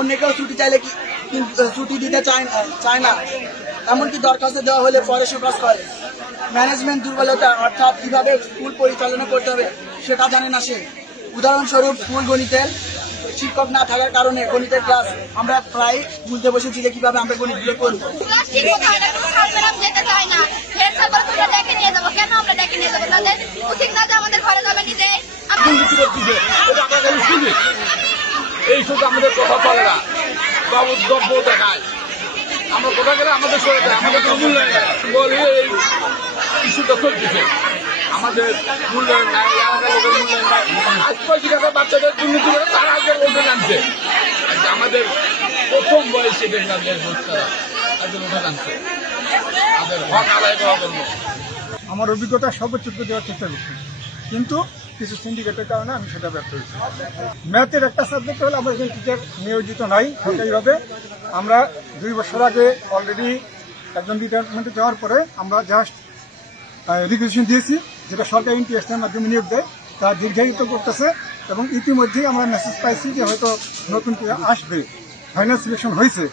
অনেকেও ছুটি চাইলে ছুটি দিতে চায় না, এমনকি দরখাস্ত দেওয়া হলে পরে সুপারিশ করে। ম্যানেজমেন্ট দুর্বলতা, অর্থাৎ কিভাবে স্কুল পরিচালনা করতে হবে সেটা জানে না সে। উদাহরণস্বরূপ, স্কুল গণিতের শিক্ষক না থাকার কারণে গণিতের ক্লাস আমরা প্রায় ভুলতে বসেছি যে কিভাবে আমরা গণিতগুলো করবো। এই শুধু আমাদের কথা চলে না, দ্রব্য দেখায়, আমরা কোথা গেলে আমাদের সরে দেয়, আমাদের বলি এই ইস্যুটা চলতেছে, আমাদের মূল্যায়ন নাই, এলাকার লোকের মূল্যায়ন নাই। আজ 5 টাকা বাচ্চাদের দুর্নীতি করে তারা আগে ওঠে নামছে, আমাদের প্রথম বয়সে দেখলাম তাদের ওঠে নামছে, তাদের হক আদায় করার জন্য। আমার অভিজ্ঞতা সর্বোচ্চ দেওয়ার চেষ্টা করছি, কিন্তু কিছু সিন্ডিকেটের কারণে আমি সেটা ব্যর্থ হয়েছি। ম্যাথের একটা সাবজেক্ট হলে আমরা এখানে টিচার নিয়োজিত নাই সরকারিভাবে। আমরা 2 বছর আগে অলরেডি একজন ডিপার্টমেন্টে যাওয়ার পরে আমরা জাস্ট রিকুয়েশন দিয়েছি, যেটা সরকারি ইন্টারেস্টের মাধ্যমে নিয়োগ দেয়, তা দীর্ঘায়িত করতেছে এবং ইতিমধ্যেই আমরা মেসেজ পাইছি যে হয়তো নতুন করে আসবে, ফাইনাল সিলেকশন হয়েছে।